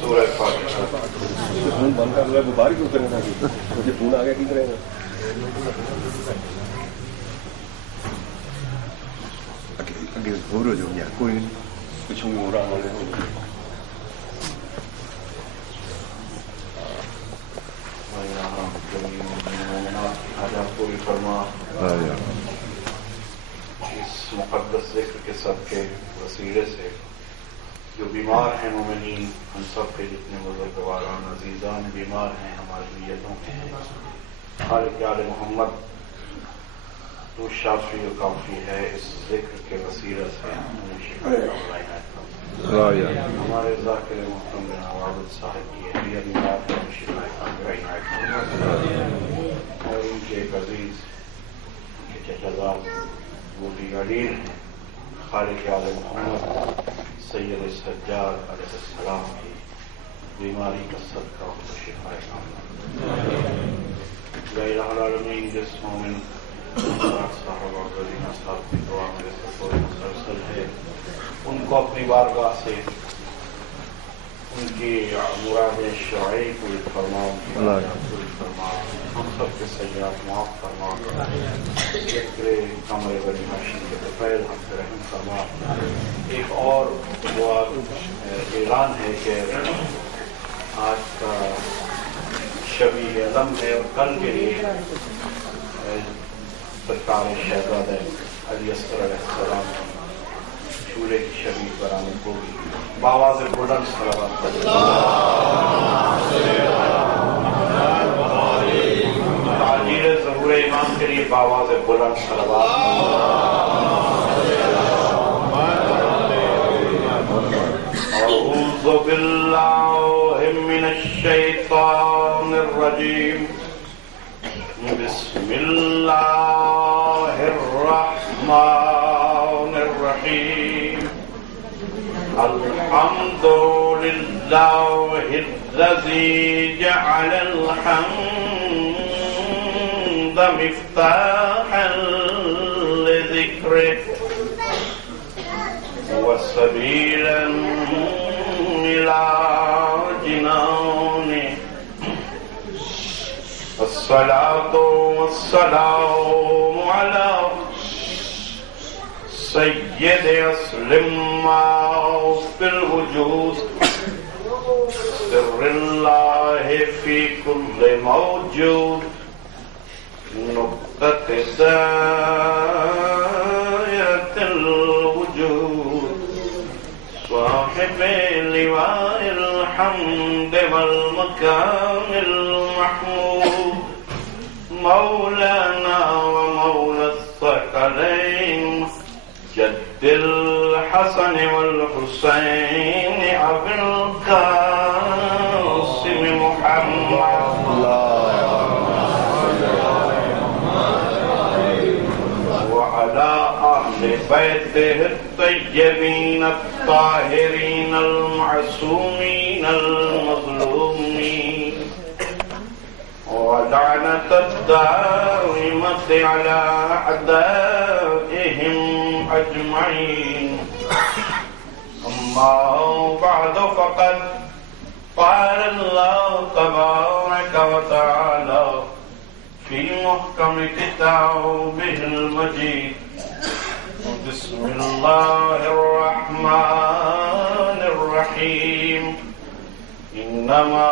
سورہ فاتحہ. فون بند کر رہا ہے، باہر کیوں کرنا تھا؟ مجھے فون آ گیا کی کرے گا؟ اگے ہو جو یار کوئی نہیں، کچھ ہو رہا ہو پوری فرما. اس مقدس ذکر کے سب کے وسیلے سے جو بیمار ہیں مومنین، ہم سب کے جتنے بزرگواران عزیزان بیمار ہیں ہماری نیتوں کے ہیں، خالق آل محمد تو شافی و کافی ہے. اس ذکر کے وسیلے سے ہمارے ذاکر محترم جناب عابد صاحب کی اہلیت میلاد میں شفا اور ان کے ایک عزیز کے چچا زاد وہ بھی غریب ہیں، خالق آل محمد سید سجاد علیہ السلام کی بیماری کا صدقہ و شفا یا الہ العالمین. جس مومن صاحب اور رضینہ صاحب کی دعا میرے سفر مسلسل ہے، ان کو اپنی بارگاہ سے ان کی مرادیں شرعی پوری فرما، ان کی پوری فرما، ہم سب کے سیئات معاف فرما، کمرے بنی ہاشم کے دوپہر ہم سے رحم فرما. ایک اور دعا اعلان ہے کہ آج کا شبی علم ہے اور کل کے لیے سرکار شہزادہ علی اصغر علیہ السلام شورے کی شبی برآمد ہوگی. بآواز بلند صلوات تعجیل ظہور امام کے لیے بآواز بلند صلوات. اعوذ باللہ من الشیطان الرجیم، بسم اللہ الرحمن الرحیم. الحمد للہ الذی جعل الحمد مفتاحا لذکرہ وسبیلا الی جنانہ. الصلاة والسلام على سید اصل ما فی الوجود، سر اللہ فی کل موجود، نقطۃ دائرۃ الوجود، صاحب لواء الحمد والمقام المحمود، مولانا ومولا الثقلين جد الحسن والحسين ابي القاسم محمد وعلى اهل بيته الطيبين الطاهرين المعصومين المظلومين، ولعنة الدائمة على أعدائهم أجمعين. أما بعد فقد قال الله تبارك وتعالى في محكم كتابه المجيد، بسم الله الرحمن الرحيم، إنما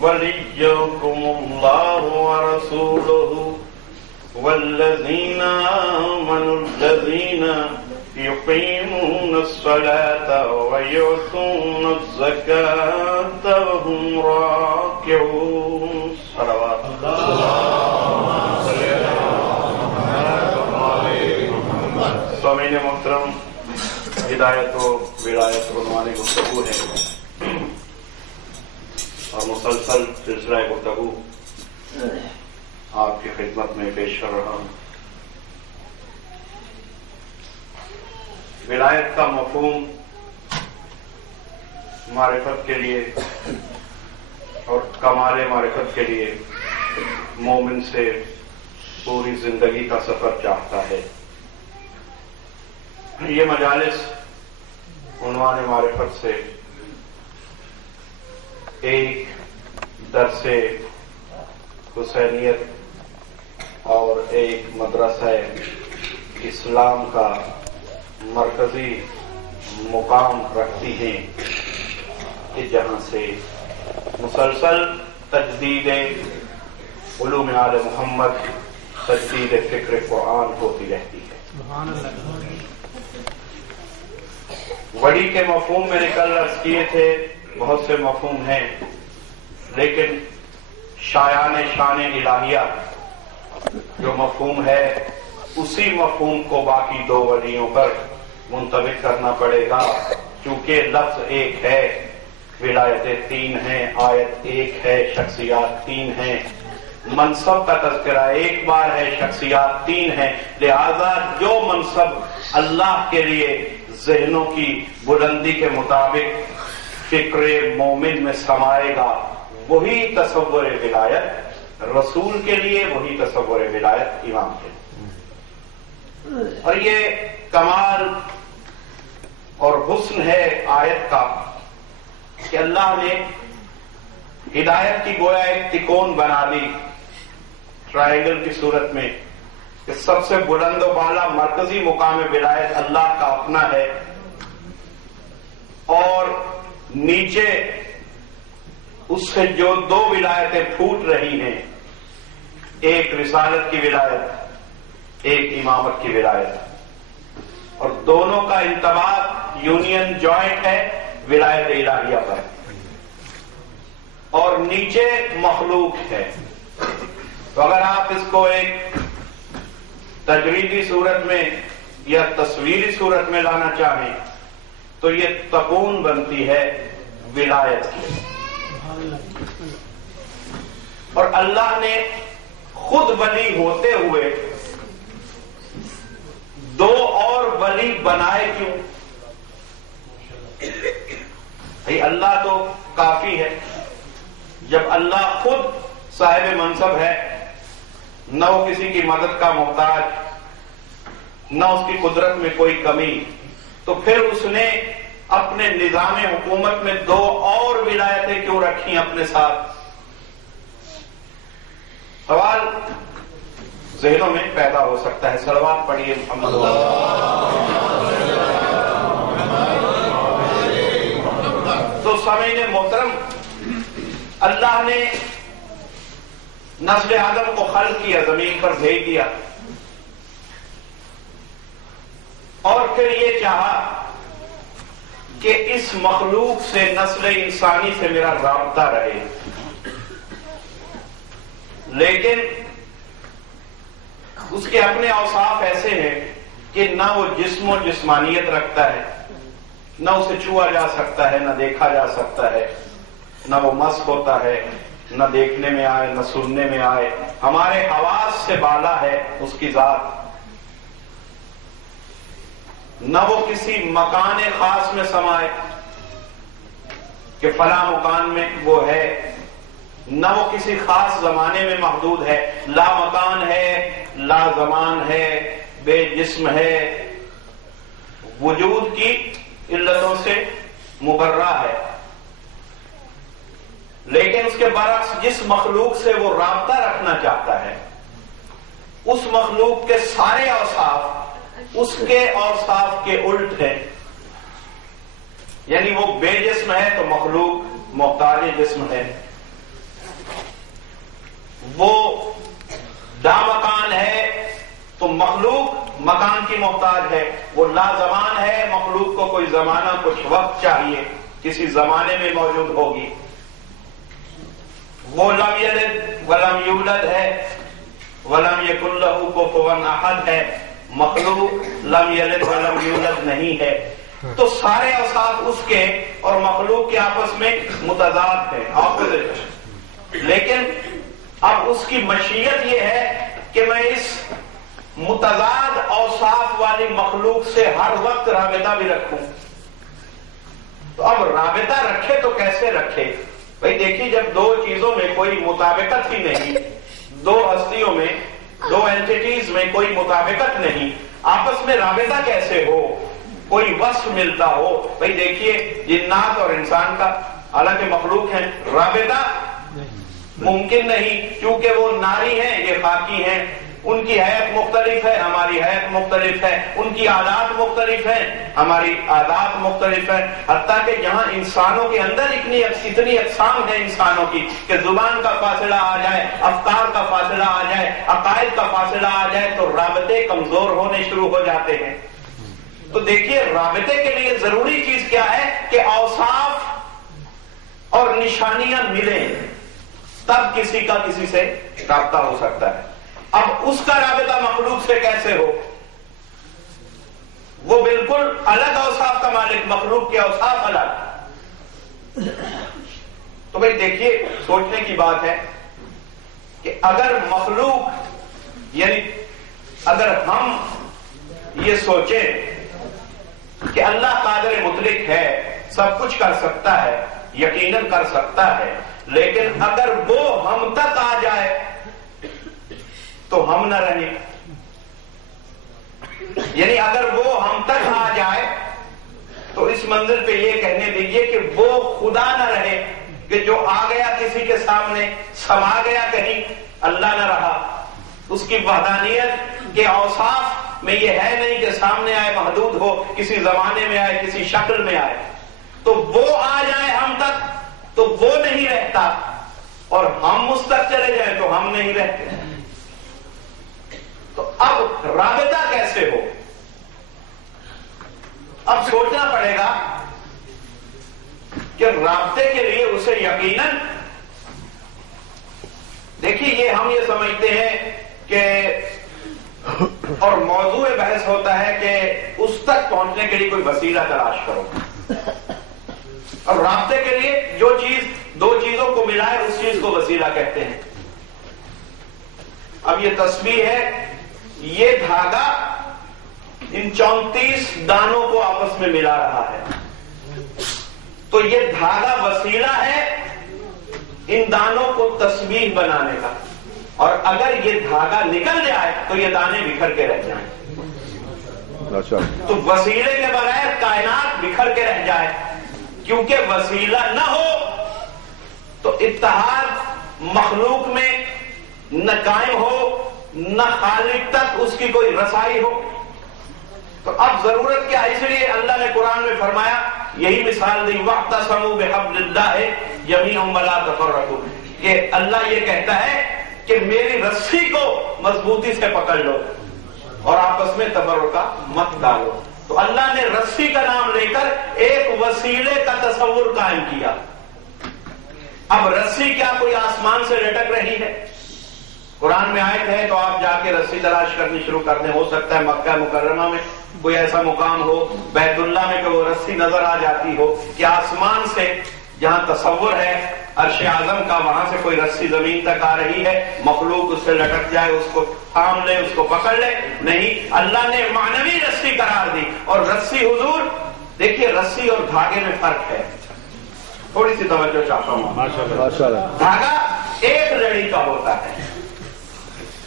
وليكم الله ورسوله والذين آمنوا الذين يقيمون الصلاة ويؤتون الزكاة وهم راكعون. صلوات سامعین محترم، ہدایت و ولایت عنوان گفتگو ہے اور مسلسل سلسلہ گفتگو آپ کی خدمت میں پیش کر رہا ہوں. ولایت کا مفہوم معرفت کے لیے اور کمال معرفت کے لیے مومن سے پوری زندگی کا سفر چاہتا ہے. یہ مجالس عنوان معرفت سے ایک درس حسینیت اور ایک مدرسہ اسلام کا مرکزی مقام رکھتی ہیں کہ جہاں سے مسلسل تجدید علوم آل محمد، تجدید فکر قرآن ہوتی رہتی ہے۔ وڑی کے مفہوم میں نے کل عرض کیے تھے، بہت سے مفہوم ہیں، لیکن شایان شان الہیہ جو مفہوم ہے اسی مفہوم کو باقی دو ولیوں پر منطبق کرنا پڑے گا، چونکہ لفظ ایک ہے، ولایتیں تین ہیں، آیت ایک ہے، شخصیات تین ہیں، منصب کا تذکرہ ایک بار ہے، شخصیات تین ہیں، لہذا جو منصب اللہ کے لیے ذہنوں کی بلندی کے مطابق فکر مومن میں سمائے گا وہی تصور ولایت رسول کے لیے، وہی تصور ولایت امام کے لیے۔ اور یہ کمال اور حسن ہے آیت کا کہ اللہ نے ہدایت کی گویا ایک تکون بنا دی ٹرائنگل کی صورت میں کہ سب سے بلند و بالا مرکزی مقام ولایت اللہ کا اپنا ہے، اور نیچے اس سے جو دو ولایتیں پھوٹ رہی ہیں، ایک رسالت کی ولایت، ایک امامت کی ولایت، اور دونوں کا انتباہ یونین جوائنٹ ہے ولایت الہیہ پر، اور نیچے مخلوق ہے۔ تو اگر آپ اس کو ایک تجریدی صورت میں یا تصویری صورت میں لانا چاہیں تو یہ تکون بنتی ہے ولایت کی، اور اللہ نے خود ولی ہوتے ہوئے دو اور ولی بنائے کیوں؟ بھئی اللہ تو کافی ہے، جب اللہ خود صاحب منصب ہے، نہ وہ کسی کی مدد کا محتاج، نہ اس کی قدرت میں کوئی کمی، تو پھر اس نے اپنے نظام حکومت میں دو اور ولایتیں کیوں رکھی اپنے ساتھ؟ سوال ذہنوں میں پیدا ہو سکتا ہے۔ صلوات پڑھیے محمد۔ تو سامعین محترم، اللہ نے نسل آدم کو خلق کیا، زمین پر بھیج دیا، اور پھر یہ چاہا کہ اس مخلوق سے، نسل انسانی سے میرا رابطہ رہے، لیکن اس کے اپنے اوصاف ایسے ہیں کہ نہ وہ جسم و جسمانیت رکھتا ہے، نہ اسے چھوا جا سکتا ہے، نہ دیکھا جا سکتا ہے، نہ وہ مس ہوتا ہے، نہ دیکھنے میں آئے، نہ سننے میں آئے، ہمارے حواس سے بالا ہے اس کی ذات، نہ وہ کسی مکان خاص میں سمائے کہ فلاں مکان میں وہ ہے، نہ وہ کسی خاص زمانے میں محدود ہے، لا مکان ہے، لا زمان ہے، بے جسم ہے، وجود کی علتوں سے مبرہ ہے، لیکن اس کے برعکس جس مخلوق سے وہ رابطہ رکھنا چاہتا ہے اس مخلوق کے سارے اوصاف اس کے اوصاف کے الٹ ہیں، یعنی وہ بے جسم ہے تو مخلوق محتاج جسم ہے، وہ لا مکان ہے تو مخلوق مکان کی محتاج ہے، وہ لا زمان ہے، مخلوق کو کوئی زمانہ، کچھ وقت چاہیے، کسی زمانے میں موجود ہوگی، وہ لم یلد ولم یولد ہے، ولم یکن لہ کفوا احد ہے، مخلوق لم یلد ولم یولد نہیں ہے، تو سارے اوصاف اس کے اور مخلوق کے آپس میں متضاد ہیں، اپوزٹ، لیکن اب اس کی مشیت یہ ہے کہ میں اس متضاد اوصاف والی مخلوق سے ہر وقت رابطہ بھی رکھوں۔ تو اب رابطہ رکھے تو کیسے رکھے؟ بھئی دیکھیے، جب دو چیزوں میں کوئی مطابقت ہی نہیں، دو ہستیوں میں، دو اینٹیٹیز میں کوئی مطابقت نہیں، آپس میں رابطہ کیسے ہو، کوئی وصف ملتا ہو؟ بھئی دیکھیے، جنات اور انسان کا حالانکہ مخلوق ہیں، رابطہ ممکن نہیں، کیونکہ وہ ناری ہیں، یہ خاکی ہیں، ان کی حیت مختلف ہے، ہماری حیت مختلف ہے، ان کی عادات مختلف ہیں، ہماری عادات مختلف ہیں، حتیٰ کہ جہاں انسانوں کے اندر اتنی اقسام ہیں انسانوں کی کہ زبان کا فاصلہ آ جائے، افکار کا فاصلہ آ جائے، عقائد کا فاصلہ آ جائے تو رابطے کمزور ہونے شروع ہو جاتے ہیں۔ تو دیکھیے رابطے کے لیے ضروری چیز کیا ہے کہ اوصاف اور نشانیاں ملیں، تب کسی کا کسی سے رابطہ ہو سکتا ہے۔ اب اس کا رابطہ مخلوق سے کیسے ہو؟ وہ بالکل الگ اوصاف کا مالک، مخلوق کے اوصاف الگ۔ تو بھائی دیکھیے سوچنے کی بات ہے کہ اگر مخلوق یعنی اگر ہم یہ سوچیں کہ اللہ قادر مطلق ہے، سب کچھ کر سکتا ہے، یقیناً کر سکتا ہے، لیکن اگر وہ ہم تک آ جائے تو ہم نہ رہیں، یعنی اگر وہ ہم تک آ جائے تو اس منزل پہ یہ کہنے دیجئے کہ وہ خدا نہ رہے کہ جو آ گیا کسی کے سامنے، سما گیا کہیں، اللہ نہ رہا۔ اس کی وحدانیت کے اوصاف میں یہ ہے نہیں کہ سامنے آئے، محدود ہو، کسی زمانے میں آئے، کسی شکل میں آئے، تو وہ آ جائے ہم تک تو وہ نہیں رہتا، اور ہم اس تک چلے جائیں تو ہم نہیں رہتے۔ تو اب رابطہ کیسے ہو؟ اب سوچنا پڑے گا کہ رابطے کے لیے اسے یقیناً، دیکھیے ہم یہ سمجھتے ہیں کہ اور موضوع بحث ہوتا ہے کہ اس تک پہنچنے کے لیے کوئی وسیلہ تلاش کرو، اور رابطے کے لیے جو چیز دو چیزوں کو ملائے اس چیز کو وسیلہ کہتے ہیں۔ اب یہ تسبیح ہے، یہ دھاگا ان 34 دانوں کو آپس میں ملا رہا ہے، تو یہ دھاگا وسیلہ ہے ان دانوں کو تسبیح بنانے کا، اور اگر یہ دھاگا نکل جائے تو یہ دانے بکھر کے رہ جائیں۔ تو وسیلے کے بغیر کائنات بکھر کے رہ جائے، کیونکہ وسیلہ نہ ہو تو اتحاد مخلوق میں نہ قائم ہو، نہ خالق تک اس کی کوئی رسائی ہو۔ تو اب ضرورت کیا ہے؟ اس لیے اللہ نے قرآن میں فرمایا، یہی مثال دی، وَاعْتَصَمُوا بِحَبْلِ اللَّهِ جَمِيعًا وَلَا تَفَرَّقُوا، کہ اللہ یہ کہتا ہے کہ میری رسی کو مضبوطی سے پکڑ لو اور آپس میں تفرقہ مت ڈالو۔ تو اللہ نے رسی کا نام لے کر ایک وسیلے کا تصور قائم کیا۔ اب رسی کیا کوئی آسمان سے لٹک رہی ہے؟ قرآن میں آیت ہے تو آپ جا کے رسی تلاش کرنی شروع کر دیں، ہو سکتا ہے مکہ مکرمہ میں کوئی ایسا مقام ہو، بیت اللہ میں کہ وہ رسی نظر آ جاتی ہو کہ آسمان سے جہاں تصور ہے عرش اعظم کا، وہاں سے کوئی رسی زمین تک آ رہی ہے، مخلوق اس سے لٹک جائے، اس کو تھام لے، اس کو پکڑ لے۔ نہیں، اللہ نے معنوی رسی قرار دی۔ اور رسی حضور دیکھیے، رسی اور دھاگے میں فرق ہے، تھوڑی سی توجہ چاہتا ہوں۔ دھاگا ایک لڑی کا ہوتا ہے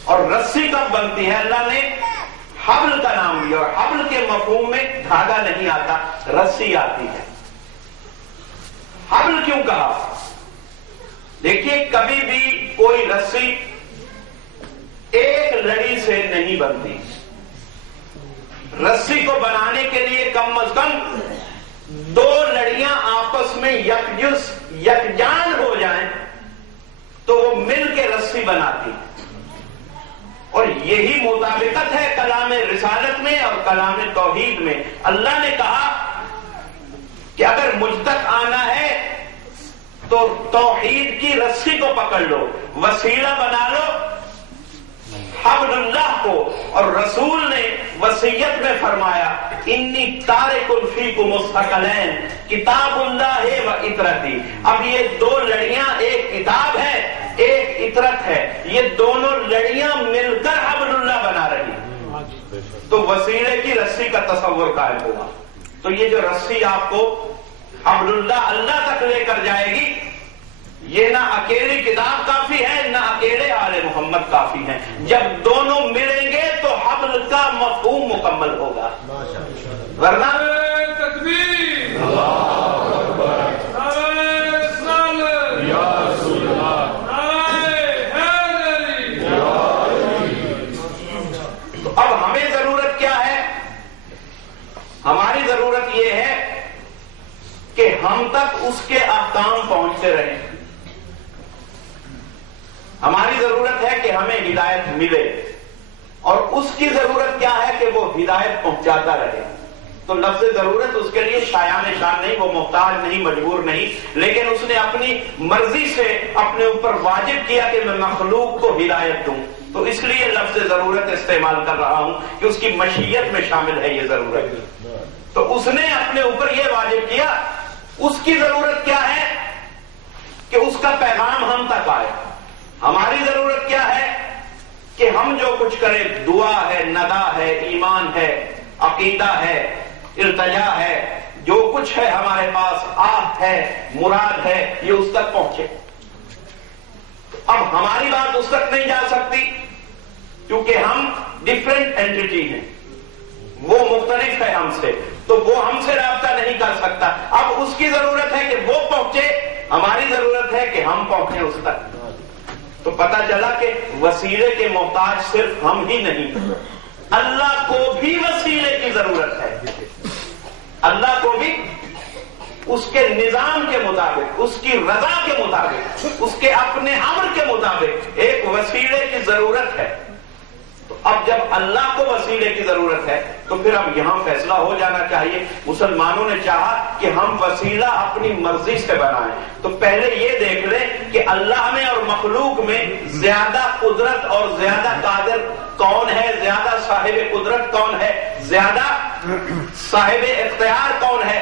اور رسی کب بنتی ہے؟ اللہ نے حبل کا نام دیا، اور حبل کے مفہوم میں دھاگا نہیں آتا، رسی آتی ہے۔ حبل کیوں کہا؟ دیکھیے کبھی بھی کوئی رسی ایک لڑی سے نہیں بنتی، رسی کو بنانے کے لیے کم از کم دو لڑیاں آپس میں یکجان ہو جائیں تو وہ مل کے رسی بناتی۔ اور یہی مطابقت ہے کلام رسالت میں اور کلام توحید میں۔ اللہ نے کہا کہ اگر مجھ تک آنا ہے تو توحید کی رسی کو پکڑ لو، وسیلہ بنا لو حبل اللہ کو۔ اور رسول نے وصیت میں فرمایا، انی تارک فیکم الثقلین کتاب اللہ و اطرتی۔ اب یہ دو لڑیاں، ایک کتاب ہے ایک اطرت ہے، یہ دونوں لڑیاں مل کر حبل اللہ بنا رہی، تو وسیلے کی رسی کا تصور قائم ہوگا۔ تو یہ جو رسی آپ کو حبل اللہ تک لے کر جائے گی، یہ نہ اکیلی کتاب کافی ہے نہ اکیلے آل محمد کافی ہیں، جب دونوں ملیں گے تو حبل کا مفہوم مکمل ہوگا، ورنہ تک اس کے احکام پہنچتے رہیں. ہماری ضرورت ہے کہ ہمیں ہدایت ملے اور اس کی ضرورت کیا ہے کہ وہ ہدایت پہنچاتا رہے. تو لفظ ضرورت اس کے لیے شایان شان نہیں، وہ محتاج نہیں، مجبور نہیں، لیکن اس نے اپنی مرضی سے اپنے اوپر واجب کیا کہ میں مخلوق کو ہدایت دوں. تو اس لیے لفظ ضرورت استعمال کر رہا ہوں کہ اس کی مشیت میں شامل ہے یہ ضرورت. تو اس نے اپنے اوپر یہ واجب کیا. اس کی ضرورت کیا ہے کہ اس کا پیغام ہم تک آئے. ہماری ضرورت کیا ہے کہ ہم جو کچھ کریں، دعا ہے، ندا ہے، ایمان ہے، عقیدہ ہے، التجا ہے، جو کچھ ہے ہمارے پاس، آہ ہے، مراد ہے، یہ اس تک پہنچے. اب ہماری بات اس تک نہیں جا سکتی کیونکہ ہم ڈفرینٹ اینٹی ہیں، وہ مختلف ہے ہم سے، تو وہ ہم سے رابطہ نہیں کر سکتا. اب اس کی ضرورت ہے کہ وہ پہنچے، ہماری ضرورت ہے کہ ہم پہنچیں اس تک. تو پتہ چلا کہ وسیلے کے محتاج صرف ہم ہی نہیں، اللہ کو بھی وسیلے کی ضرورت ہے. اللہ کو بھی اس کے نظام کے مطابق، اس کی رضا کے مطابق، اس کے اپنے امر کے مطابق ایک وسیلے کی ضرورت ہے. تو اب جب اللہ کو وسیلے کی ضرورت ہے تو پھر اب یہاں فیصلہ ہو جانا چاہیے. مسلمانوں نے چاہا کہ ہم وسیلہ اپنی مرضی سے بنائیں. تو پہلے یہ دیکھ لیں کہ اللہ میں اور مخلوق میں زیادہ قدرت اور زیادہ قادر کون ہے، زیادہ صاحب قدرت کون ہے، زیادہ صاحب اختیار کون ہے.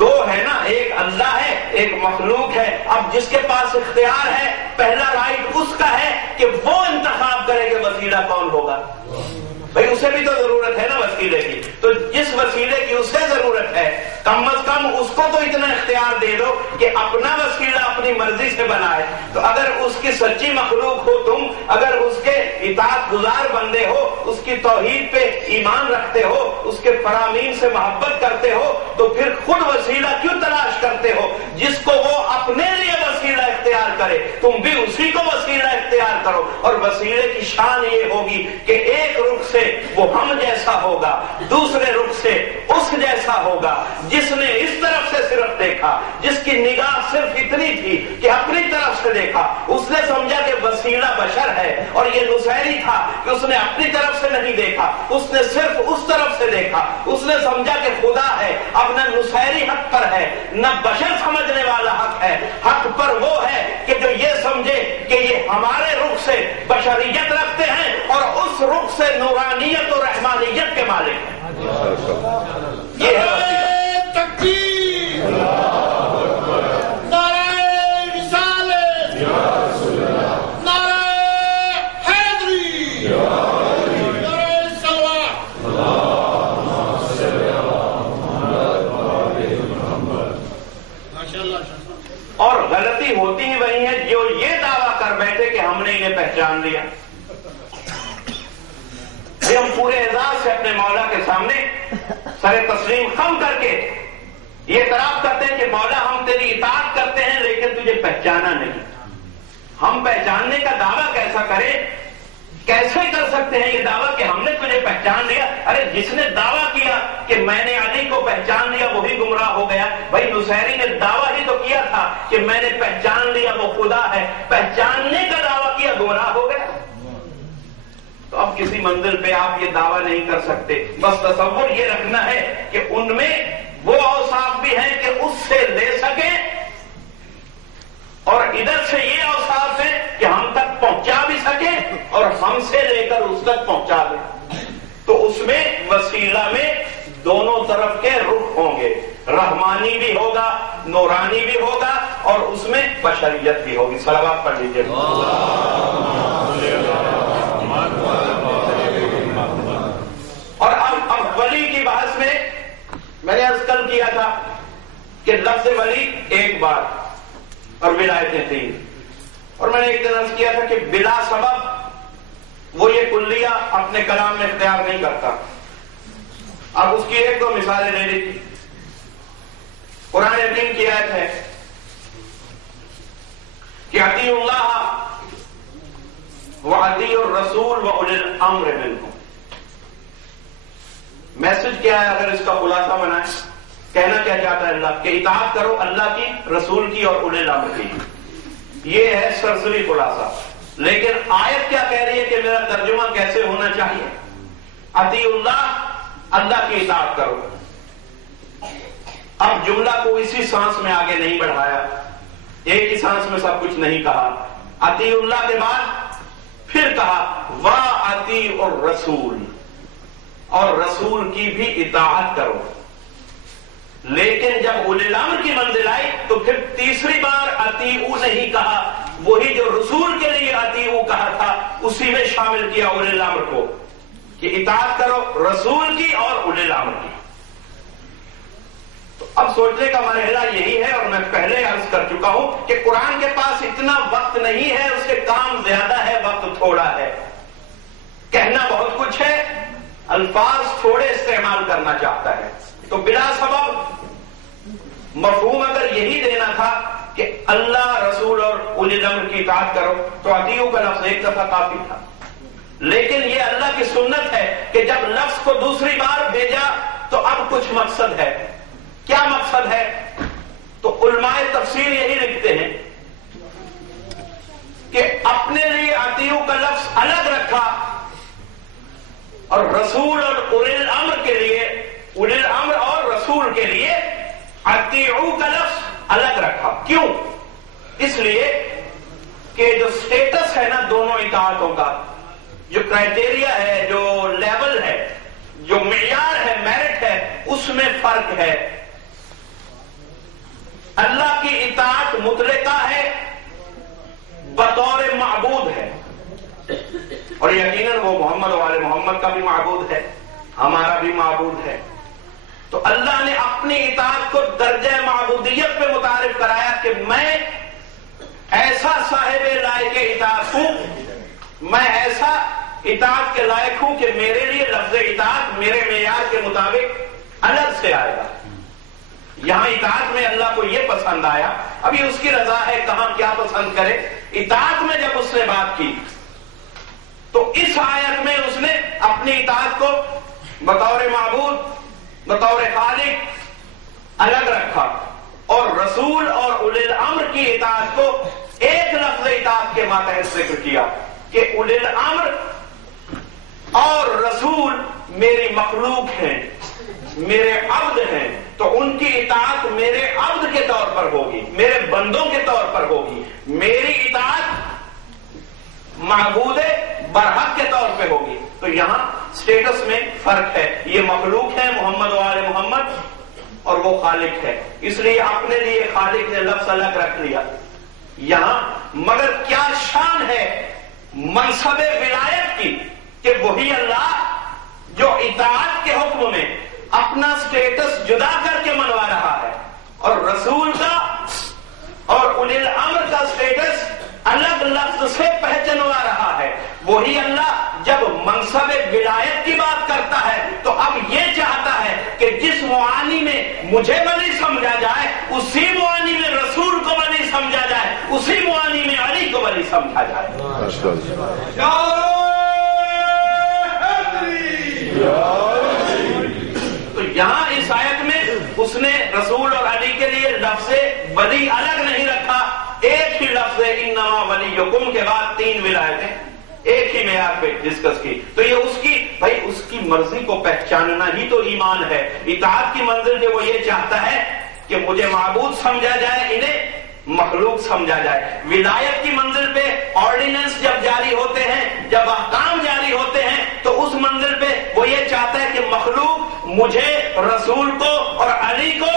دو ہے نا، ایک اللہ ہے، ایک مخلوق ہے. اب جس کے پاس اختیار ہے، پہلا رائٹ اس کا ہے کہ وہ انتخاب کرے کہ وسیلہ کون ہوگا. بھئی اسے بھی تو ضرورت ہے نا وسیلے کی. تو جس وسیلے کی اسے ضرورت ہے، کم از کم اس کو تو اتنا اختیار دے دو کہ اپنا وسیلہ اپنی مرضی سے بنائے. تو اگر اس کی سچی مخلوق ہو تم، اگر اس کے اطاعت گزار بندے ہو، اس کی توحید پہ ایمان رکھتے ہو، اس کے فرامین سے محبت کرتے ہو، تو پھر خود وسیلہ کیوں تلاش کرتے ہو؟ جس کو وہ اپنے لیے وسیلہ اختیار کرے، تم بھی اسی کو وسیلہ اختیار کرو. اور وسیلے کی شان یہ ہوگی کہ ایک رخ سے وہ ہم جیسا ہوگا، دوسرے رخ سے اس جیسا ہوگا. جس نے اس طرف سے صرف دیکھا، جس کی نگاہ صرف اتنی تھی کہ اپنی طرف سے دیکھا، اس نے سمجھا کہ وسیلہ بشر ہے. اور یہ نصیری تھا کہ اس نے اپنی طرف سے نہیں دیکھا، اس نے صرف اس طرف سے دیکھا. اس نے سمجھا کہ خدا ہے. اب نہ نصیری حق پر ہے، نہ بشر سمجھنے والا حق ہے. حق پر وہ ہے کہ جو یہ سمجھے کہ یہ ہمارے رخ سے بشریت رکھتے ہیں اور اس رخ سے نورانیت اور رحمانیت کے مالک ہیں. یہ ہے تکبیر، نعرہ رسالت، نعرہ حیدری، نعرہ صلوات. اور غلطی ہوتی ہی وہی ہے جو یہ دعویٰ کر بیٹھے کہ ہم نے انہیں پہچان لیا. ہم پورے اعزاز سے اپنے مولا کے سامنے سر تسلیم خم کر کے یہ اعتراف کرتے ہیں کہ مولا ہم تیری اطاعت کرتے ہیں لیکن تجھے پہچانا نہیں. ہم پہچاننے کا دعویٰ کیسا کریں؟ کیسے کر سکتے ہیں یہ دعویٰ کہ ہم نے تجھے پہچان لیا؟ ارے جس نے دعویٰ کیا کہ میں نے علی کو پہچان لیا وہی گمراہ ہو گیا. بھائی نصیری نے دعویٰ ہی تو کیا تھا کہ میں نے پہچان لیا وہ خدا ہے. پہچاننے کا دعویٰ کیا، گمراہ ہو گیا. تو اب کسی منزل پہ آپ یہ دعویٰ نہیں کر سکتے. بس تصور یہ رکھنا ہے کہ ان میں وہ اوصاف بھی ہیں کہ اس سے لے سکیں اور ادھر سے یہ اوصاف ہیں کہ ہم تک پہنچا بھی سکیں اور ہم سے لے کر اس تک پہنچا دیں. تو اس میں وسیلہ میں دونوں طرف کے رخ ہوں گے، رحمانی بھی ہوگا، نورانی بھی ہوگا اور اس میں بشریت بھی ہوگی. صلوات پڑھ لیجیے. اور اب ولی کی بحث میں نے عرض کل کیا تھا کہ لفظ ولی ایک بار اور ولایتیں تین. اور میں نے ایک دن عرض کیا تھا کہ بلا سبب وہ یہ کلیہ اپنے کلام میں اختیار نہیں کرتا. اب اس کی ایک دو مثالیں لے لی. قرآن حکیم کی آیت ہے کہ اطیعوا اللہ واطیعوا الرسول واولی الامر منکم. میسج کیا ہے اگر اس کا خلاصہ بنائیں کہنا کیا چاہتا ہے اللہ کہ اطاعت کرو اللہ کی، رسول کی اور اولي الامر کی. یہ ہے سرسری خلاصہ. لیکن آیت کیا کہہ رہی ہے کہ میرا ترجمہ کیسے ہونا چاہیے؟ اطیعوا اللہ، اللہ کی اطاعت کرو. اب جملہ کو اسی سانس میں آگے نہیں بڑھایا، ایک ہی سانس میں سب کچھ نہیں کہا. اطیعوا اللہ کے بعد پھر کہا واطیعوا الرسول، اور رسول کی بھی اطاعت کرو. لیکن جب اولی الامر کی منزل آئی تو پھر تیسری بار اطیعوا نہیں کہا، وہی جو رسول کے لیے اطیعوا کہا تھا اسی میں شامل کیا اولی الامر کو کہ اطاعت کرو رسول کی اور اولی الامر کی. تو اب سوچنے کا مرحلہ یہی ہے، اور میں پہلے عرض کر چکا ہوں کہ قرآن کے پاس اتنا وقت نہیں ہے، اس کے کام زیادہ ہے، وقت تھوڑا ہے. کہنا بہت کچھ ہے، الفاظ تھوڑے استعمال کرنا چاہتا ہے. تو بلا سبب مفہوم اگر یہی دینا تھا کہ اللہ، رسول اور اولی الامر کی اطاعت کرو تو اطیعوا کا لفظ ایک دفعہ کافی تھا. لیکن یہ اللہ کی سنت ہے کہ جب لفظ کو دوسری بار بھیجا تو اب کچھ مقصد ہے. کیا مقصد ہے؟ تو علماء تفسیر یہی لکھتے ہیں کہ اپنے لیے اطیعوا کا لفظ الگ رکھا اور رسول اور اولی الامر کے لیے، اولی الامر اور رسول کے لیے اطیعوا کا لفظ الگ رکھا. کیوں؟ اس لیے کہ جو سٹیٹس ہے نا دونوں اطاعتوں کا، جو کرائٹیریا ہے، جو لیول ہے، جو معیار ہے، میرٹ ہے، اس میں فرق ہے. اللہ کی اطاعت مطلقہ ہے، بطور معبود ہے، اور یقیناً وہ محمد و آل محمد کا بھی معبود ہے، ہمارا بھی معبود ہے. تو اللہ نے اپنی اطاعت کو درجہ معبودیت پہ متعارف کرایا کہ میں ایسا صاحب لائق اطاعت ہوں، میں ایسا اطاعت کے لائق ہوں کہ میرے لیے لفظ اطاعت میرے معیار کے مطابق الگ سے آئے گا. یہاں اطاعت میں اللہ کو یہ پسند آیا، ابھی اس کی رضا ہے کہاں کیا پسند کرے. اطاعت میں جب اس نے بات کی تو اس آیت میں اس نے اپنی اطاعت کو بطور معبود، بطور خالق الگ رکھا، اور رسول اور اولی الامر کی اطاعت کو ایک لفظ اطاعت کے ماتحت ذکر کیا کہ اولی الامر اور رسول میری مخلوق ہیں، میرے عبد ہیں، تو ان کی اطاعت میرے عبد کے طور پر ہوگی، میرے بندوں کے طور پر ہوگی. میری اطاعت معبود برحق کے طور پہ ہوگی. تو یہاں سٹیٹس میں فرق ہے، یہ مخلوق ہے محمد و آل محمد، اور وہ خالق ہے، اس لیے اپنے لیے خالق نے لفظ الگ رکھ لیا یہاں. مگر کیا شان ہے منصب ولایت کی کہ وہی اللہ جو اطاعت کے حکم میں اپنا سٹیٹس جدا کر کے منوا رہا ہے، اور رسول کا اور اولی الامر کا سٹیٹس الگ لفظ سے پہچنوا رہا ہے. وہی اللہ جب منصب ولایت کی بات کرتا ہے تو اب یہ چاہتا ہے کہ جس معانی میں مجھے ولی سمجھا جائے اسی معانی میں رسول کو ولی سمجھا جائے، اسی معانی میں علی کو ولی سمجھا جائے. تو یہاں اس آیت میں اس نے رسول اور علی کے لیے لفظ ولی الگ نہیں رکھا، ایک ہی لفظ انما ولیکم کے بعد 3 ولایتیں ایک ہی معیار پہ ڈسکس کی. تو یہ اس کی بھائی اس کی مرضی کو پہچاننا ہی تو ایمان ہے. اطاعت کی منزل جو وہ یہ چاہتا ہے کہ مجھے معبود سمجھا جائے، انہیں مخلوق سمجھا جائے. ولایت کی منزل پہ آرڈیننس جب جاری ہوتے ہیں، جب احکام جاری ہوتے ہیں، تو اس منزل پہ وہ یہ چاہتا ہے کہ مخلوق مجھے، رسول کو اور علی کو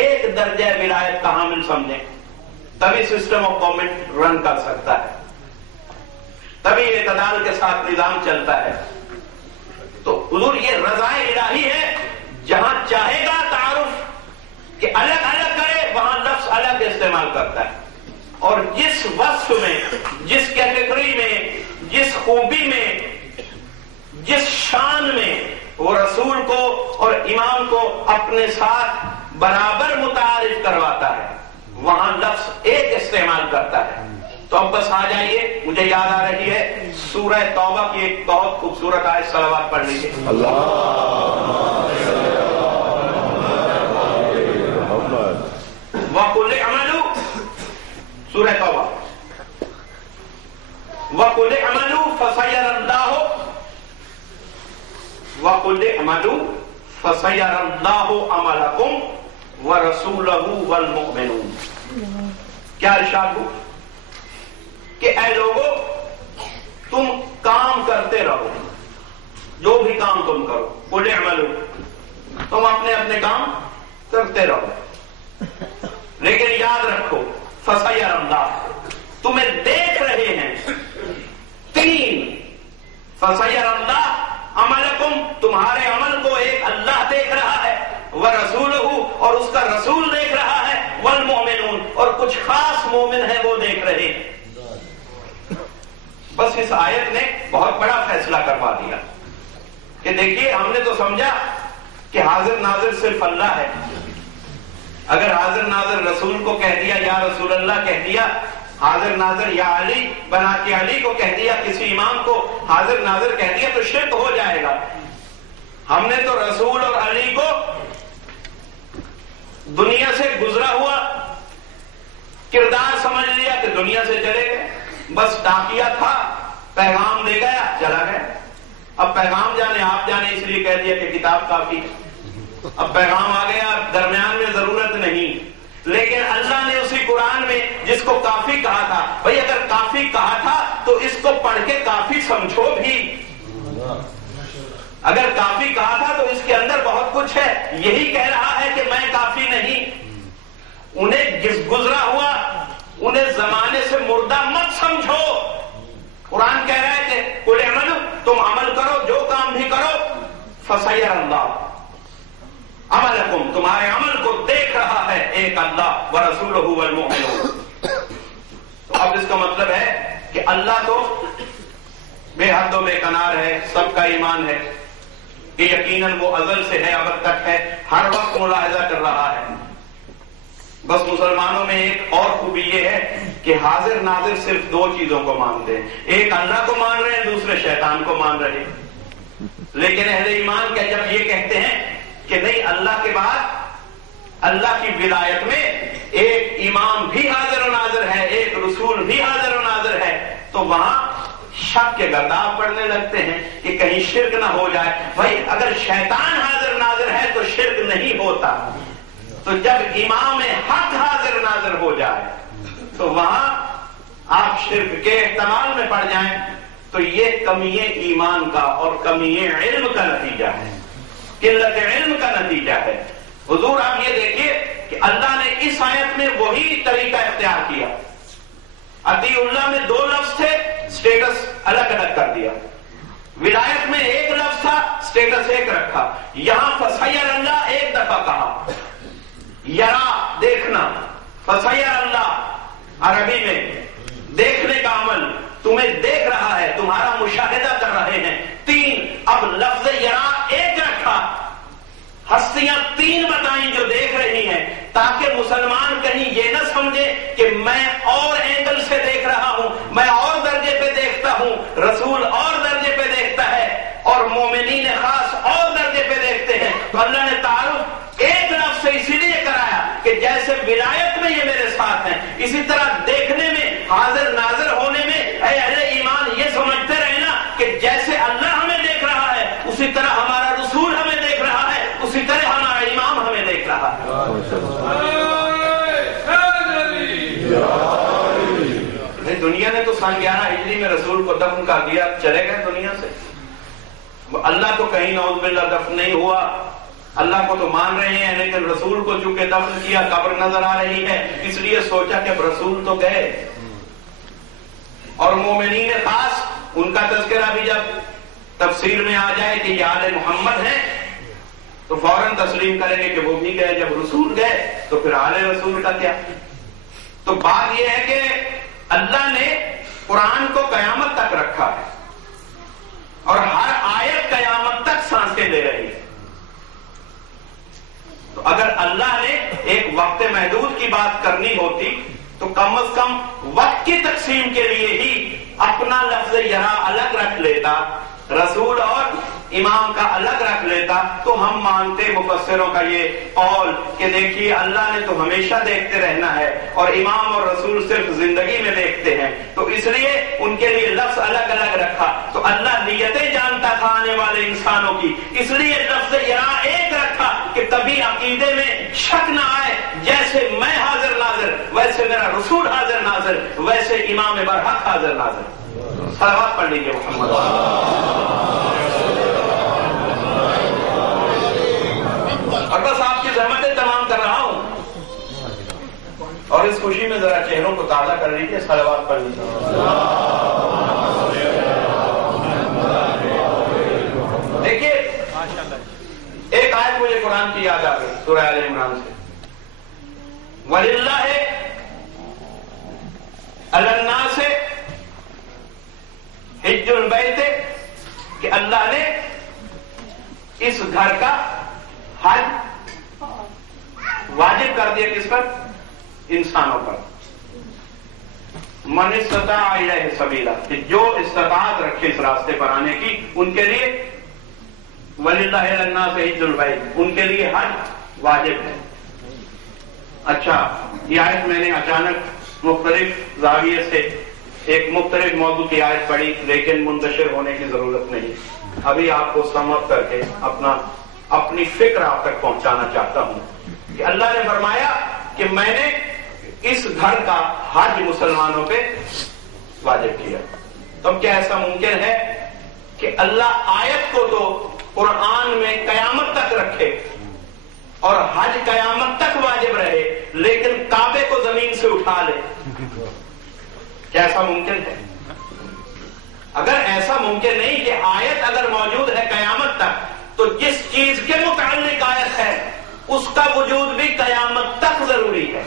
ایک درجہ ولایت کا حامل سمجھیں، تبھی سسٹم آف گورنمنٹ رن کر سکتا ہے، تبھی اعتدال کے ساتھ نظام چلتا ہے. تو حضور یہ رضا الہی ہے، جہاں چاہے گا تعارف کہ الگ الگ کرے وہاں لفظ الگ استعمال کرتا ہے، اور جس وصف میں، جس کیٹیگری میں، جس خوبی میں، جس شان میں وہ رسول کو اور امام کو اپنے ساتھ برابر متعارف کرواتا ہے وہاں لفظ ایک استعمال کرتا ہے. تو اب بس آ جائیے، مجھے یاد آ رہی ہے سورہ توبہ کی ایک بہت خوبصورت آیت، صلوات پڑھ لیجیے. وَقُلْ اعْمَلُوا سورہ توبہ وَقُلْ اعْمَلُوا فَسَيَرَ اللَّهُ وَقُلْ اعْمَلُوا فَسَيَرَ اللَّهُ عَمَلَكُمْ وَرَسُولُهُ وَالْمُؤْمِنُونَ. کیا ارشاد ہو کہ اے لوگو تم کام کرتے رہو، جو بھی کام تم کرو. قُلْ اعْمَلُوا تم اپنے اپنے کام کرتے رہو، لیکن یاد رکھو فَسَيَرَ اللَّهُ تمہیں دیکھ رہے ہیں. 3 فَسَيَرَ اللَّهُ عَمَلَكُمْ تمہارے عمل کو ایک اللہ دیکھ رہا ہے، وَرَسُولُهُ اور اس کا رسول دیکھ رہا ہے، وَالْمُؤْمِنُونَ اور کچھ خاص مومن ہیں وہ دیکھ رہے ہیں. بس اس آیت نے بہت بڑا فیصلہ کروا دیا کہ دیکھیے ہم نے تو سمجھا کہ حاضر ناظر صرف اللہ ہے. اگر حاضر ناظر رسول کو کہہ دیا یا رسول اللہ کہہ دیا، حاضر ناظر یا علی بنا کے علی کو کہہ دیا، کسی امام کو حاضر ناظر کہہ دیا تو شرک ہو جائے گا. ہم نے تو رسول اور علی کو دنیا سے گزرا ہوا کردار سمجھ لیا کہ دنیا سے چلے گئے، بس ڈاکیا تھا، پیغام دے گیا چلا گیا. اب پیغام جانے آپ جانے اس لیے کہہ دیا کہ کتاب کافی ہے. اب پیغام آ گیا، درمیان میں ضرورت نہیں. لیکن اللہ نے اسی قرآن میں جس کو کافی کہا تھا، بھئی اگر کافی کہا تھا تو اس کو پڑھ کے کافی سمجھو بھی. اگر کافی کہا تھا تو اس کے اندر بہت کچھ ہے. یہی کہہ رہا ہے کہ میں کافی نہیں. انہیں گزرا ہوا، انہیں زمانے سے مردہ مت سمجھو. قرآن کہہ رہا ہے کہ قُلْ اعْمَلُوا تم عمل کرو، جو کام بھی کرو، فَسَيَرَ اللَّهُ عَمَلَكُمْ تمہارے عمل کو دیکھ رہا ہے ایک اللہ، وَرَسُولُهُ وَالْمُؤْمِنُونَ. تو اب اس کا مطلب ہے کہ اللہ تو بے حد و بے کنار ہے، سب کا ایمان ہے کہ یقیناً وہ ازل سے ہے، ابد تک ہے، ہر وقت ملاحظہ کر رہا ہے. بس مسلمانوں میں ایک اور خوبی یہ ہے کہ حاضر ناظر صرف 2 چیزوں کو مانتے ہیں. ایک اللہ کو مان رہے ہیں، دوسرے شیطان کو مان رہے ہیں. لیکن اہل ایمان کا جب یہ کہتے ہیں کہ نہیں، اللہ کے بعد اللہ کی ولایت میں ایک امام بھی حاضر و ناظر ہے، ایک رسول بھی حاضر و ناظر ہے، تو وہاں شک کے گرداب پڑنے لگتے ہیں کہ کہیں شرک نہ ہو جائے. بھائی اگر شیطان حاضر ناظر ہے تو شرک نہیں ہوتا، تو جب امام حق حاضر ناظر ہو جائے تو وہاں آپ شرک کے احتمال میں پڑ جائیں. تو یہ کمی ایمان کا اور کمی علم کا نتیجہ ہے، قلت علم کا نتیجہ ہے. حضور آپ یہ دیکھیے کہ اللہ نے اس آیت میں وہی طریقہ اختیار کیا. اطیع اللہ میں 2 لفظ تھے، سٹیٹس الگ الگ کر دیا. ولایت میں 1 لفظ تھا، سٹیٹس 1 رکھا. یہاں فَسَيَرَ اللَّهُ 1 دفعہ کہا. یرا دیکھنا، فَسَيَرَ اللَّهُ عربی میں دیکھنے کا عمل، تمہیں دیکھ رہا ہے، تمہارا مشاہدہ کر رہے ہیں. 3 اب لفظ یرا 1 رکھا، ہستیاں 3 بتائیں جو دیکھ رہی ہیں، تاکہ مسلمان کہیں یہ نہ سمجھے کہ میں اور اینگل سے دیکھ رہا ہوں، میں اور درجے پہ دیکھتا ہوں، رسول اور درجے پہ دیکھتا ہے اور مومنین خاص اور درجے پہ دیکھتے ہیں. تو اللہ نے تعارف 1 لفظ سے اسی لیے کرایا کہ جیسے ولایت میں یہ میرے ساتھ ہیں، اسی طرح دیکھنے میں، حاضر ناظر ہونے میں اے اہل ایمان یہ سمجھتے رہنا کہ جیسے اللہ ہمیں دیکھ رہا ہے اسی طرح ہمارا رسول ہمیں دیکھ رہا ہے، اسی طرح ہمارا امام ہمیں دیکھ رہا ہے. دنیا نے تو 11 ہجری میں رسول کو دفن کر دیا، چلے گئے دنیا سے. اللہ تو کہیں نعوذ باللہ دفن نہیں ہوا، اللہ کو تو مان رہے ہیں، لیکن رسول کو چونکہ دفن کیا، قبر نظر آ رہی ہے، اس لیے سوچا کہ اب رسول تو گئے. اور مومنین خاص ان کا تذکرہ بھی جب تفسیر میں آ جائے کہ یہ آل محمد ہیں تو فوراً تسلیم کریں گے کہ وہ بھی گئے. جب رسول گئے تو پھر آل رسول کا کیا؟ تو بات یہ ہے کہ اللہ نے قرآن کو قیامت تک رکھا ہے اور ہر آیت قیامت تک سانسیں دے رہی ہے. تو اگر اللہ نے ایک وقت محدود کی بات کرنی ہوتی تو کم از کم وقت کی تقسیم کے لیے ہی اپنا لفظ یرا الگ رکھ لیتا، رسول اور امام کا الگ رکھ لیتا تو ہم مانتے مفسروں کا یہ قول کہ دیکھیے اللہ نے تو ہمیشہ دیکھتے رہنا ہے اور امام اور رسول صرف زندگی میں دیکھتے ہیں، تو اس لیے ان کے لیے لفظ الگ الگ رکھا۔ تو اللہ نیتیں جانتا تھا آنے والے انسانوں کی، اس لیے لفظ یرا ایک رکھا کہ کبھی عقیدے میں شک نہ آئے، جیسے میں حاضر ناظر ویسے میرا رسول حاضر ناظر، ویسے امام برحق حاضر ناظر۔ صلوات پڑھ لیجیے محمد۔ اور بس آپ کی زحمتیں تمام کر رہا ہوں، اور اس خوشی میں ذرا چہروں کو تازہ کر لیجیے، صلوات پڑھ لیجیے۔ دیکھیے ایک آیت مجھے قرآن کی یاد آ گئی سورہ آل عمران سے، وَلِلَّهِ عَلَى النَّاسِ حِجُّ الْبَيْتِ، کہ اللہ نے اس گھر کا حج واجب کر دیا، کس پر؟ انسانوں پر۔ من استطاع الیہ سبیلا، کہ جو استطاعت رکھے اس راستے پر آنے کی، ان کے لیے وَلِلَّهِ عَلَى النَّاسِ حِجُّ الْبَيْتِ، ان کے لیے حج واجب ہے۔ اچھا، یہ آیت میں نے اچانک مختلف زاویے سے ایک مختلف موضوع کی آیت پڑھی، لیکن منتشر ہونے کی ضرورت نہیں، ابھی آپ کو سم اپ کر کے اپنی فکر آپ تک پہنچانا چاہتا ہوں کہ اللہ نے فرمایا کہ میں نے اس گھر کا حج مسلمانوں پہ واجب کیا۔ تو کیا ایسا ممکن ہے کہ اللہ آیت کو تو قرآن میں قیامت تک رکھے اور حج قیامت تک واجب رہے، لیکن کعبے کو زمین سے اٹھا لے؟ کیا ایسا ممکن ہے؟ اگر ایسا ممکن نہیں کہ آیت اگر موجود ہے قیامت تک، تو جس چیز کے متعلق آیت ہے اس کا وجود بھی قیامت تک ضروری ہے۔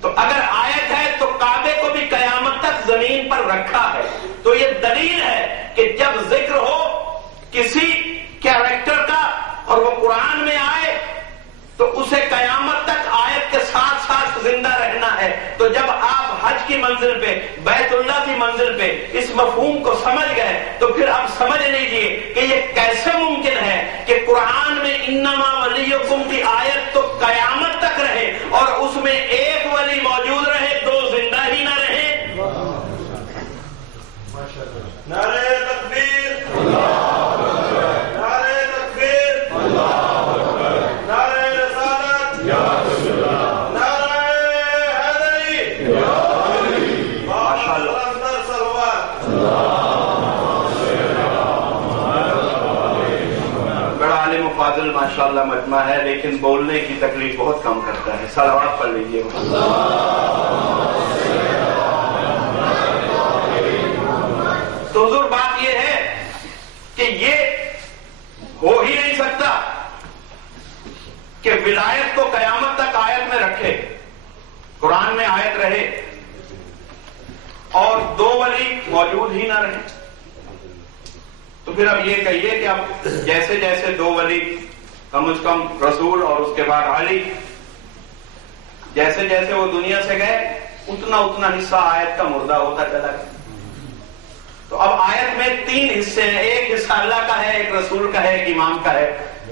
تو اگر آیت ہے تو کعبے کو بھی قیامت تک زمین پر رکھا ہے، تو یہ دلیل ہے کہ جب ذکر ہو کسی کیریکٹر کا اور وہ قرآن میں آئے تو اسے قیامت تک آیت کے ساتھ ساتھ زندہ رہنا ہے۔ تو جب آپ حج کی منزل پہ، بیت اللہ کی منزل پہ اس مفہوم کو سمجھ گئے، تو پھر اب سمجھ لیجئے کہ یہ کیسے ممکن ہے کہ قرآن میں انما ولیکم کی آیت تو قیامت تک رہے اور اس میں ایک ولی موجود رہے، دو زندہ ہی نہ رہے۔ نعرہ تکبیر، نعرہ تکبیر، نعرہ رسالت، نعرہ حیدری، ماشاءاللہ، بڑا عالم و فاضل ماشاءاللہ مجمع ہے، لیکن بولنے کی تکلیف بہت کم کرتا ہے۔ صلوات پڑھ لیجیے۔ تو حضور بات یہ ہے کہ یہ ہو ہی نہیں سکتا کہ ولایت کو قیامت تک آیت میں رکھے، قرآن میں آیت رہے اور دو ولی موجود ہی نہ رہے۔ تو پھر اب یہ کہیے کہ اب جیسے جیسے دو ولی کم از کم رسول اور اس کے بعد علی، جیسے جیسے وہ دنیا سے گئے اتنا اتنا حصہ آیت کا مردہ ہوتا چلا گیا۔ تو اب آیت میں تین حصے ہیں، ایک حصہ اللہ کا ہے، ایک رسول کا ہے، ایک امام کا ہے۔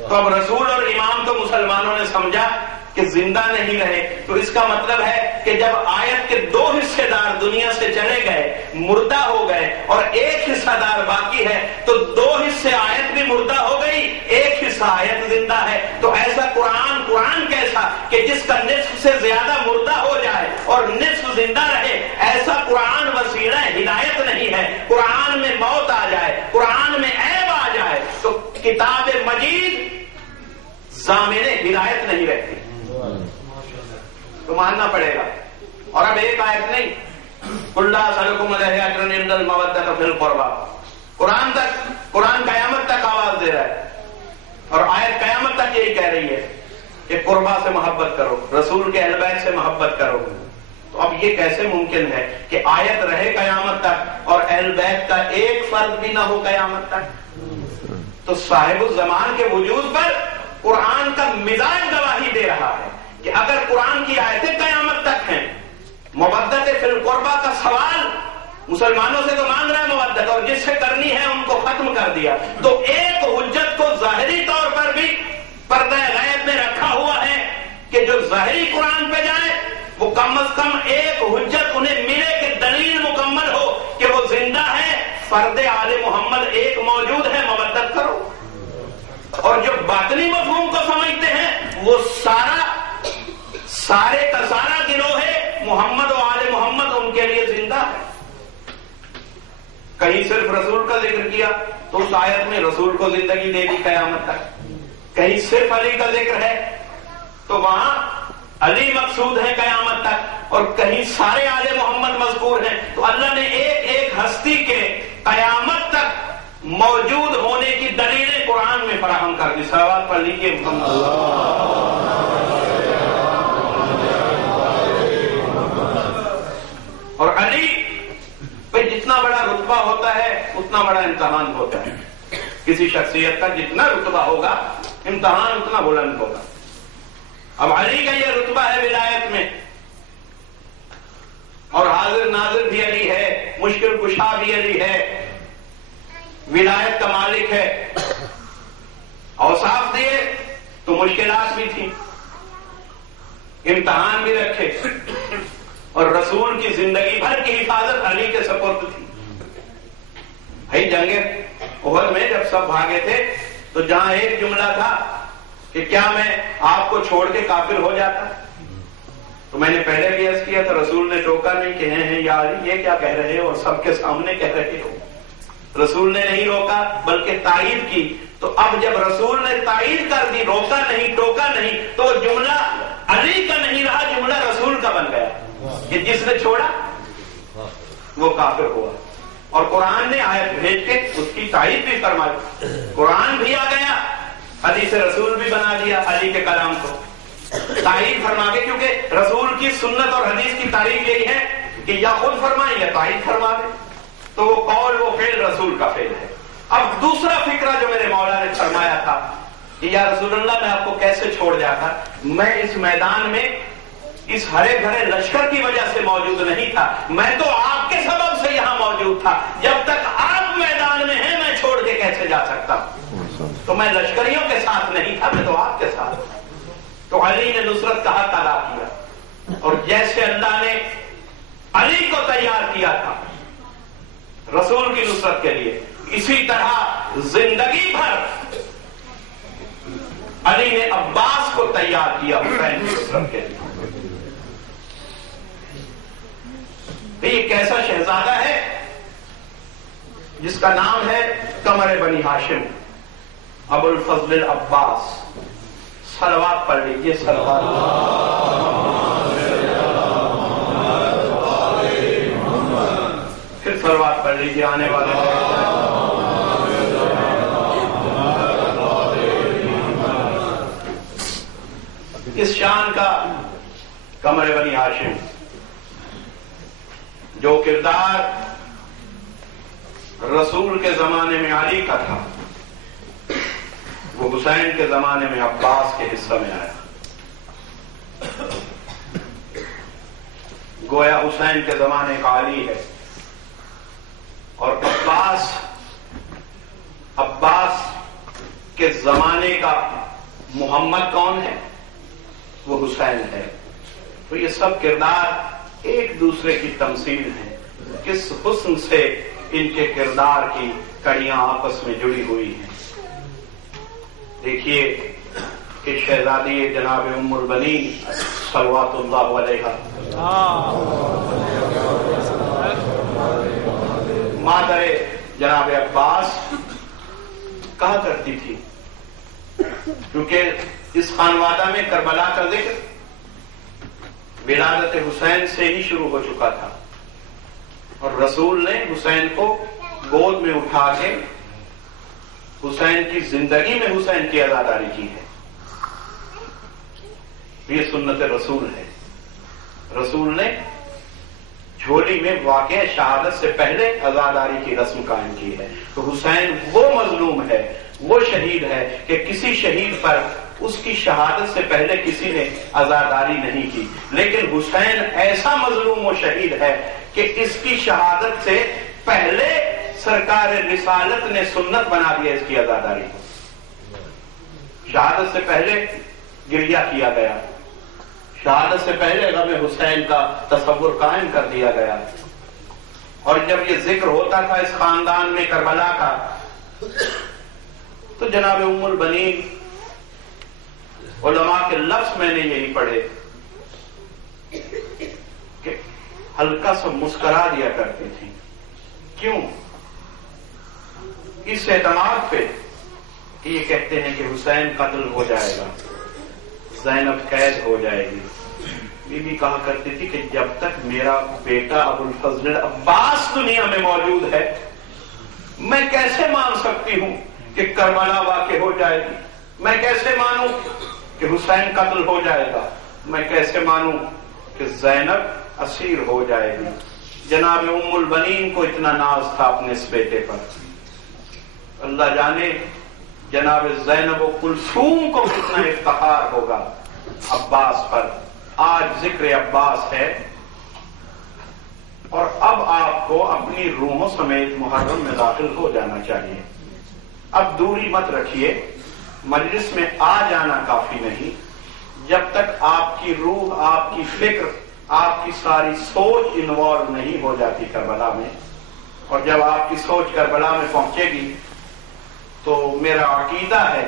تو اب رسول اور امام تو مسلمانوں نے سمجھا کہ زندہ نہیں رہے، تو اس کا مطلب ہے کہ جب آیت کے دو حصے دار دنیا سے چلے گئے، مردہ ہو گئے، اور ایک حصہ دار باقی ہے، تو دو حصے آیت بھی مردہ ہو گئی، ایک حصہ آیت زندہ ہے۔ تو ایسا قرآن کیسا کہ جس کا نصف سے زیادہ مردہ ہو جائے اور نصف زندہ رہے، ایسا قرآن وسیلہ ہدایت نہیں ہے۔ قرآن میں موت آ جائے، قرآن میں عیب آ جائے تو کتاب مجید ضامن ہدایت نہیں رہتی، تو ماننا پڑے گا۔ اور اب ایک آیت نہیں، قُلْ لَا أَسْأَلُكُمْ عَلَيْهِ أَجْرًا إِلَّا الْمَوَدَّةَ فِي الْقُرْبَى۔ قرآن قیامت تک آواز دے رہا ہے، اور آیت قیامت تک یہی کہہ رہی ہے کہ قربا سے محبت کرو، رسول کے اہل بیت سے محبت کرو۔ تو اب یہ کیسے ممکن ہے کہ آیت رہے قیامت تک اور اہل بیت کا ایک فرد بھی نہ ہو قیامت تک؟ تو صاحب الزمان کے وجود پر قرآن کا مزاج گواہی دے رہا ہے کہ اگر قرآن کی آیتیں قیامت تک ہیں، مودت فی القربہ کا سوال مسلمانوں سے تو مانگ رہا ہے مودت، اور جس سے کرنی ہے ان کو ختم کر دیا. تو ایک حجت کو ظاہری طور پر بھی پردہ غیب میں رکھا ہوا ہے کہ جو ظاہری قرآن پہ جائے وہ کم از کم ایک حجت انہیں ملے کہ دلیل مکمل ہو کہ وہ زندہ ہے، فرد آل محمد ایک موجود ہے، مودت کرو. اور جو باطنی مفہوم کو سمجھتے ہیں وہ سارے کا سارا گروہ ہے محمد و آل محمد ان کے لیے زندہ ہے. کہیں صرف رسول کا ذکر کیا تو اس آیت میں رسول کو زندگی دے دی قیامت تک. کہیں صرف علی کا ذکر ہے تو وہاں علی مقصود ہے قیامت تک، اور کہیں سارے آل محمد مذکور ہیں. تو اللہ نے ایک ایک ہستی کے قیامت تک موجود ہونے کی دلیلیں قرآن میں فراہم کر دی. صلوات پڑھ لیجیے محمد. اور علی پہ جتنا بڑا رتبہ ہوتا ہے اتنا بڑا امتحان ہوتا ہے. کسی شخصیت کا جتنا رتبہ ہوگا امتحان اتنا بلند ہوگا. اب علی کا یہ رتبہ ہے ولایت میں، اور حاضر ناظر بھی علی ہے، مشکل کشا بھی علی ہے، ولایت کا مالک ہے. اوصاف دیے تو مشکلات بھی تھیں، امتحان بھی رکھے، اور رسول کی زندگی بھر کی حفاظت علی کے سپرد تھی. بھائی جنگ احد میں جب سب بھاگے تھے تو جہاں ایک جملہ تھا کہ کیا میں آپ کو چھوڑ کے کافر ہو جاتا، تو میں نے پہلے بھی عرض کیا تھا رسول نے ٹوکا نہیں کہ ہیں یا علی یہ کیا کہہ رہے ہو اور سب کے سامنے کہہ رہے ہو. رسول نے نہیں روکا بلکہ تائید کی. تو اب جب رسول نے تائید کر دی، روکا نہیں ٹوکا نہیں، تو جملہ علی کا نہیں رہا، جملہ رسول کا بن گیا کہ جس نے چھوڑا وہ کافر ہوا. اور قرآن نے آیت بھیج کے اس کی تائید بھی فرمائی. قرآن بھی آ گیا، حدیث رسول بھی بنا دیا علی کے کلام کو تائید فرما کے، کیونکہ رسول کی سنت اور حدیث کی تعریف یہی ہے کہ یا خود فرمائے یا تائید فرما دے. تو وہ قول وہ فعل رسول کا فعل ہے. اب دوسرا فکرہ جو میرے مولا نے فرمایا تھا کہ یا رسول اللہ میں آپ کو کیسے چھوڑ جاتا، میں اس میدان میں اس ہرے بھرے لشکر کی وجہ سے موجود نہیں تھا، میں تو آپ کے سبب سے یہاں موجود تھا. جب تک آپ میدان میں ہیں میں چھوڑ کے کیسے جا سکتا ہوں؟ تو میں لشکریوں کے ساتھ نہیں تھا، میں تو آپ کے ساتھ تھا. تو علی نے نصرت کا حق ادا کیا، اور جیسے اللہ نے علی کو تیار کیا تھا رسول کی نصرت کے لیے، اسی طرح زندگی بھر علی نے عباس کو تیار کیا حسین کی نصرت کے لیے. یہ کیسا شہزادہ ہے جس کا نام ہے قمر بنی ہاشم، ابو الفضل العباس. صلوات پڑھ لیجیے. صلوات. پھر صلوات پڑھ لیجیے آنے والے. اس شان کا قمر بنی ہاشم جو کردار رسول کے زمانے میں علی کا تھا وہ حسین کے زمانے میں عباس کے حصہ میں آیا. گویا حسین کے زمانے کا علی ہے، اور عباس کے زمانے کا محمد کون ہے؟ وہ حسین ہے. تو یہ سب کردار ایک دوسرے کی تمثیل ہے. کس حسن سے ان کے کردار کی کڑیاں آپس میں جڑی ہوئی ہیں. دیکھیے کہ شہزادی جناب ام البنین صلوات اللہ علیہا مادر جناب عباس کہا کرتی تھی، کیونکہ اس خانوادہ میں کربلا کا ذکر ولادت حسین سے ہی شروع ہو چکا تھا، اور رسول نے حسین کو گود میں اٹھا کے حسین کی زندگی میں حسین کی عزاداری کی ہے. یہ سنت رسول ہے. رسول نے جھولی میں واقع شہادت سے پہلے عزاداری کی رسم قائم کی ہے. تو حسین وہ مظلوم ہے، وہ شہید ہے کہ کسی شہید پر اس کی شہادت سے پہلے کسی نے عزاداری نہیں کی، لیکن حسین ایسا مظلوم و شہید ہے کہ اس کی شہادت سے پہلے سرکار رسالت نے سنت بنا دیا اس کی عزاداری کو. شہادت سے پہلے گریہ کیا گیا، شہادت سے پہلے غم حسین کا تصور قائم کر دیا گیا. اور جب یہ ذکر ہوتا تھا اس خاندان میں کربلا کا تو جناب ام البنین علماء کے لفظ میں نے یہی پڑھے کہ ہلکا سا مسکرا دیا کرتی تھی. کیوں؟ اس اعتماد پہ کہ یہ کہتے ہیں کہ حسین قتل ہو جائے گا، زینب قید ہو جائے گی. بی بی کہا کرتی تھی کہ جب تک میرا بیٹا ابو الفضل عباس دنیا میں موجود ہے میں کیسے مان سکتی ہوں کہ کربلا واقع ہو جائے گی؟ میں کیسے مانوں کہ حسین قتل ہو جائے گا؟ میں کیسے مانوں کہ زینب اسیر ہو جائے گی؟ جناب ام البنین کو اتنا ناز تھا اپنے اس بیٹے پر. اللہ جانے جناب زینب و کلثوم کو کتنا افتخار ہوگا عباس پر. آج ذکر عباس ہے اور اب آپ کو اپنی روحوں سمیت محرم میں داخل ہو جانا چاہیے. اب دوری مت رکھیے، مجلس میں آ جانا کافی نہیں. جب تک آپ کی روح، آپ کی فکر، آپ کی ساری سوچ انوالو نہیں ہو جاتی کربلا میں. اور جب آپ کی سوچ کربلا میں پہنچے گی تو میرا عقیدہ ہے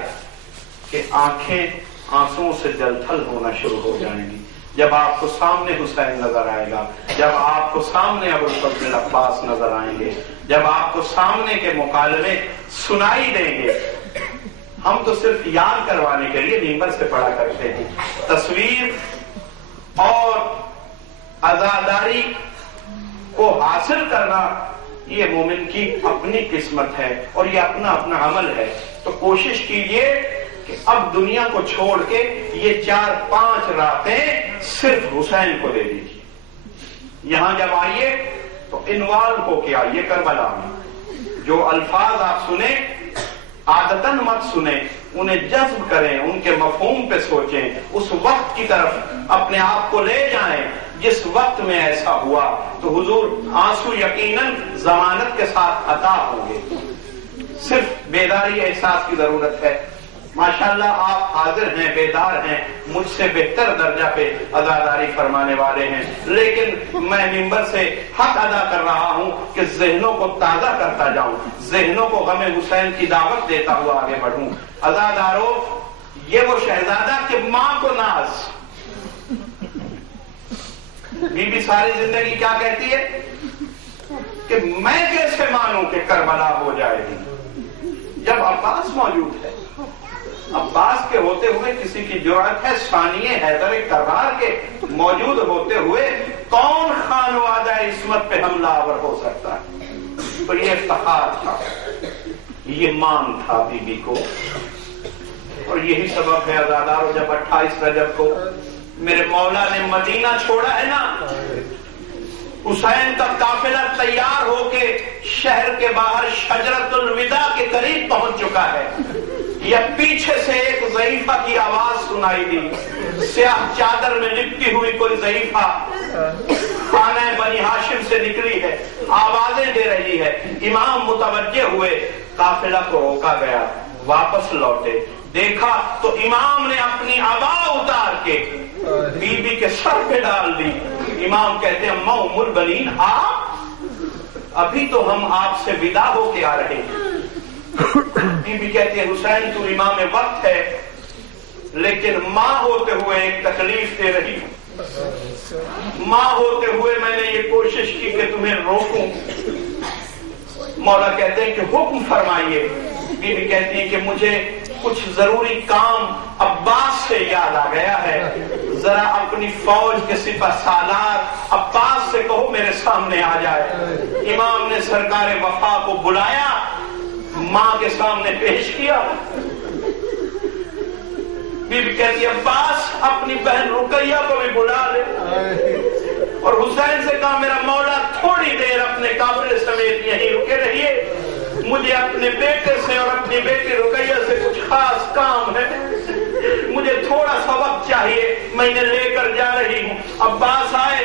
کہ آنکھیں آنسوؤں سے جل تھل ہونا شروع ہو جائیں گی. جب آپ کو سامنے حسین نظر آئے گا، جب آپ کو سامنے ابو الفضل عباس نظر آئیں گے، جب آپ کو سامنے کے مکالمے سنائی دیں گے. ہم تو صرف یاد کروانے کے لیے ممبر سے پڑھا کرتے ہیں. تصویر اور عزاداری کو حاصل کرنا یہ مومن کی اپنی قسمت ہے اور یہ اپنا اپنا عمل ہے. تو کوشش کیجئے کہ اب دنیا کو چھوڑ کے یہ 4-5 راتیں صرف حسین کو دے دیجیے. یہاں جب آئیے تو انوالو ہو کے آئیے کربلا میں. جو الفاظ آپ سنیں عادتاً مت سنیں، انہیں جذب کریں، ان کے مفہوم پہ سوچیں، اس وقت کی طرف اپنے آپ کو لے جائیں جس وقت میں ایسا ہوا. تو حضور آنسو یقیناً ضمانت کے ساتھ عطا ہوں گے. صرف بیداری احساس کی ضرورت ہے. ماشاءاللہ آپ حاضر ہیں، بیدار ہیں، مجھ سے بہتر درجہ پہ عزاداری فرمانے والے ہیں. لیکن میں ممبر سے حق ادا کر رہا ہوں کہ ذہنوں کو تازہ کرتا جاؤں، ذہنوں کو غم حسین کی دعوت دیتا ہوا آگے بڑھوں. عزاداروں، یہ وہ شہزادہ کہ ماں کو ناز. بی بی ساری زندگی کیا کہتی ہے کہ میں کیسے مانوں کہ کربلا ہو جائے گی جب عباس موجود ہے. عباس کے ہوتے ہوئے کسی کی جرأت ہے ثانیہ حیدر کرار کے موجود ہوتے ہوئے کون خانوادہ عصمت پہ حملہ آور ہو سکتا ہے؟ تو یہ افتخار تھا، یہ مان تھا بی بی کو. اور یہی سبب ہے عزاداروں، جب 28 رجب کو میرے مولا نے مدینہ چھوڑا ہے نا، حسین کا قافلہ تیار ہو کے شہر کے باہر شجرۃ الوداع کے قریب پہنچ چکا ہے. یا پیچھے سے ایک ضعیفہ کی آواز سنائی دی، سیاہ چادر میں لپٹی ہوئی کوئی ضعیفہ خانہ بنی ہاشم سے نکلی ہے، آوازیں دے رہی ہے. امام متوجہ ہوئے، قافلہ کو روکا گیا، واپس لوٹے، دیکھا تو امام نے اپنی عبا اتار کے بی بی کے سر پہ ڈال دی. امام کہتے ہیں اما ام البنین آپ، ابھی تو ہم آپ سے ودا ہو کے آ رہے ہیں. بی بی کہتی ہے حسین تو امام وقت ہے لیکن ماں ہوتے ہوئے ایک تکلیف دے رہی ہوں. ماں ہوتے ہوئے میں نے یہ کوشش کی کہ تمہیں روکوں. مولا کہتے ہیں کہ حکم فرمائیے. بی بی کہتی ہے کہ مجھے کچھ ضروری کام عباس سے یاد آ گیا ہے، ذرا اپنی فوج کے سپہ سالار عباس سے کہو میرے سامنے آ جائے. امام نے سرکار وفا کو بلایا، ماں کے سامنے پیش کیا. بی بی کہتی ہے عباس اپنی بہن رقیہ کو بھی بلا لے. اور حسین سے کہا میرا مولا تھوڑی دیر اپنے قافلے سمیت یہیں رکے رہیے، مجھے اپنے بیٹے سے اور اپنی بیٹی رقیہ سے کچھ خاص کام ہے، مجھے تھوڑا سا وقت چاہیے، میں انہیں لے کر جا رہی ہوں. عباس آئے،